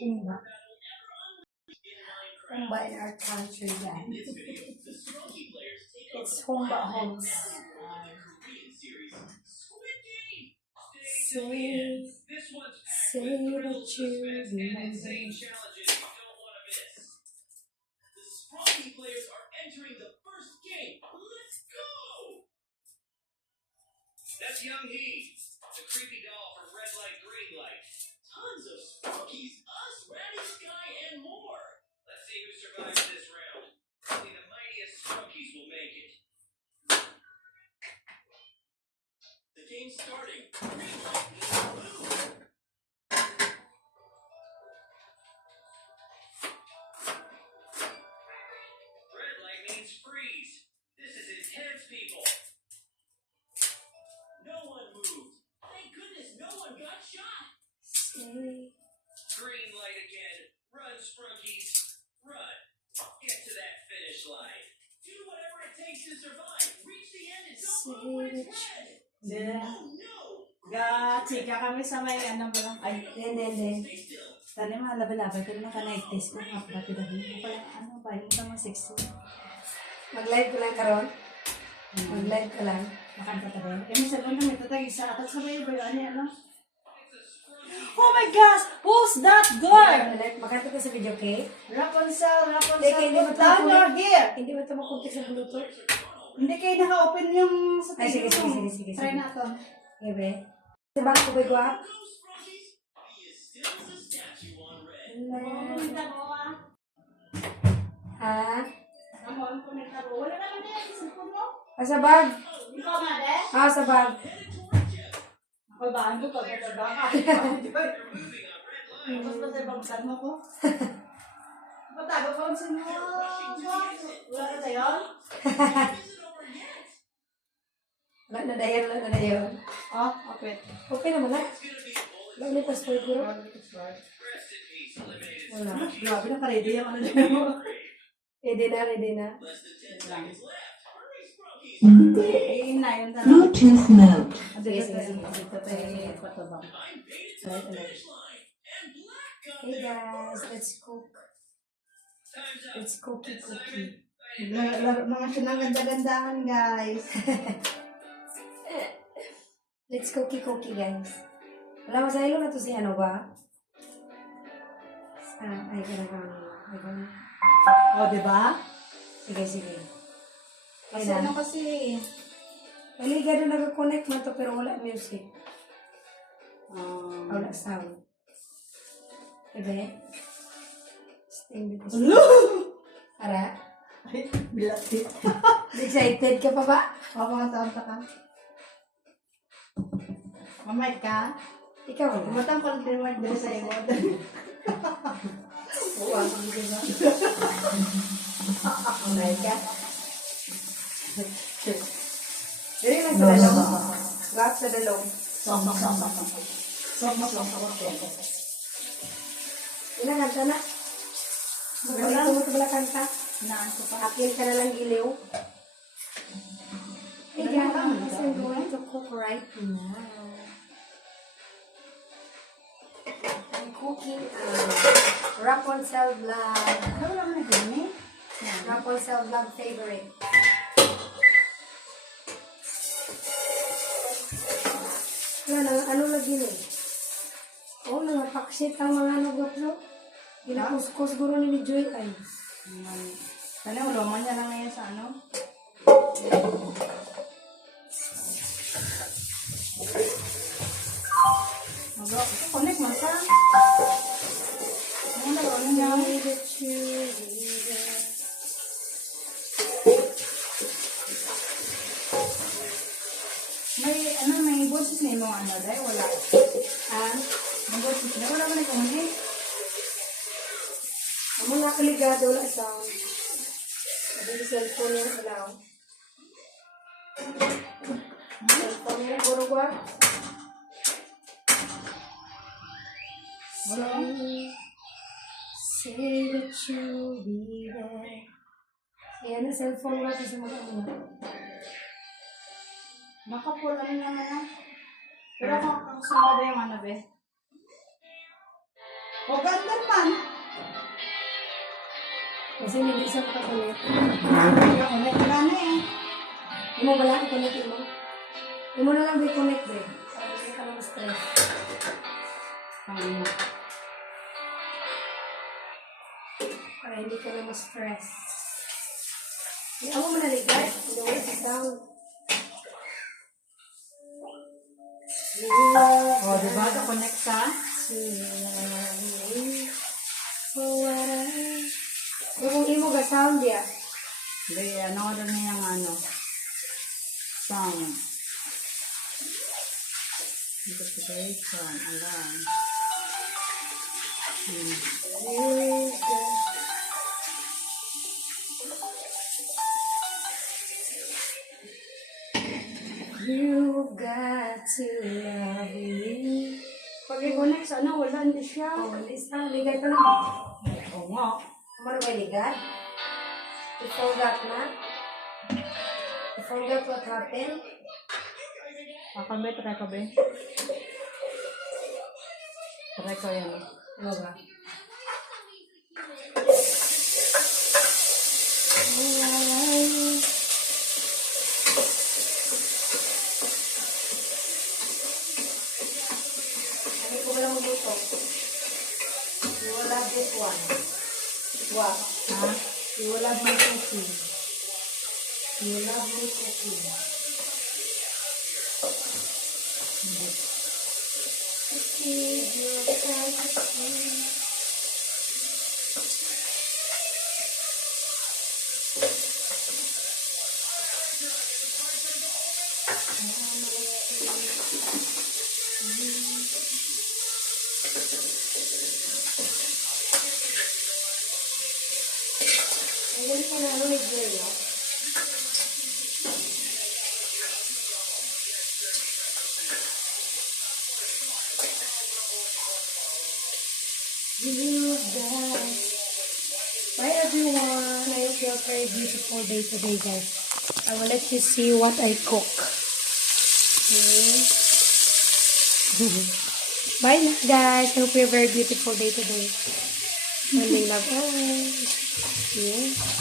Humba. Humba in our country, guys. It's Humba Homes. Say that you remember. Players are entering the first game. Let's go! That's Young Hee, the creepy doll from Red Light, Green Light. Tons of Sprunkies, us, Ratty Sky, and more. Let's see who survives this round. Only the mightiest Sprunkies will make it. The game's starting. Green light means move. Red light means freeze. This is intense, people. No one moved. Thank goodness no one got shot. Green light again. Run, Sprunkies. Run. Get to that finish line. Do whatever it takes to survive. Reach the end and don't move when it's red. Oh no! Chika kami sa may ano ba lang. Ay, Hindi. Stay still. tali mga labi-labi. Pero naka-night-test ko. Dapi-dapi. Ano ba? Yung mga sexy. Mag-live ko lang karon. Mag-live ka lang. Makanta tayo. Eh, minsan ko naman tatagi sa atas sa may ba yun? Ano? Oh my gosh! Who's that girl? Makanta ka sa video, okay? Rapunzel, Hindi mo put down your hair! Hindi mo ito makunti sa Bluetooth. Hindi kayo naka-open yung sa Ay, sige. Try natin. Ebe. Si Bang ko ba? He is still the statue on red. Kumita mo ah. Ha? Namon, kumita mo. Wala naman yan. Isipon mo. Sa bag? Ikaw nga, de? Sa bag. Ako ba? Ano ka? Baka. Tapos ba tayo bangsan mo ko? Patago ko ang sino. Wala ka tayo? Wala na dayon. Oh, okay. Okay naman na. Wala ni passport ko. Rest in peace, eliminated. Wala. Grabe na ka-ready yung ano din mo. Ready na. Less than 10 seconds left. Hurry, Sprunkies. Eh, na yun talaga. Bluetooth mode. Sige. Dito tayo patubang. I'm made it to the finish line. And Black got Hey there. guys, let's cook. Time's up. It's cookie. Laro naman siya ng ganda-gandahan, guys. Let's cookie, guys. Wala masaylo na to si ano ba? Ay, ganun. O, diba? Sige. Kasi ano kasi, Maligado nag-connect man to pero wala music. Wala sound. Diba? Sting dito. Ara? bilatit. Excited ka pa ba? Papakatanta ka. Mamay ka? Ikaw wala. Matang ko din mo dito sa iyo. Oo, ang ganda. Oh my God. Dili lang sa dalong. Gap sa dalong. Sok. Ilang kanta na? Magaling ko mo ito bala kanta. Naan ko pa. Akil ka na lang giliw. Hey guys, I'm going to cook right now. I'm cooking Rapunzel vlog. Ano lang na gini? Rapunzel vlog favorite. Ano lagi ni? Oh, nangapaksit ang mga nagwaplo. Ginakuskus guro ni Joy ay. Ano, uloman niya lang ngayon sa ano? Connect man sa? Ano na, ano niya? May boses na yung mga ano dahil wala. May boses na, wala man nag-connect. Amo nakaligado wala sound. Sabi sa cellphone yung alaw. Cellphone yung guro ba? Wala. Say that you'll be there. Ayan ang cellphone nga kasi mga ano. Nakapula rin naman na. Pero kung saan ba yung ano be? O ganda man. Kasi hindi siya makakulit. Connect ka na eh. Hindi mo wala i-connect mo. Hindi mo na lang di-connect eh. Para hindi ka na ma-stress. Ano? Para hindi ka na ma-stress. Iyaw mo na ligay. Hindi mo na down. O, diba? Connect ka? Yung imo ga sound ya. Hindi, ano ko na yung ano. Sound. Investigation. Alarm. You got to love me. Pag i-connect sa ano, wala, hindi siya. Oh, lista, ligay pa lang. Oo nga. Kumano ba ligay? You forgot na? You forgot what happened? Akabe, try ka be. Try ko yan. Ano ba? Ano ko ba lang magluto? You will love this one. Wow. Ha? You will love my cooking. You will love my cooking. Give your fantasy. Ang galing ka na ano ni Joy, no? You guys. Bye everyone. I hope you have a very beautiful day today, guys. I will let you see what I cook. Okay. Bye na, guys. I hope you have a very beautiful day today. And they love us. Yeah.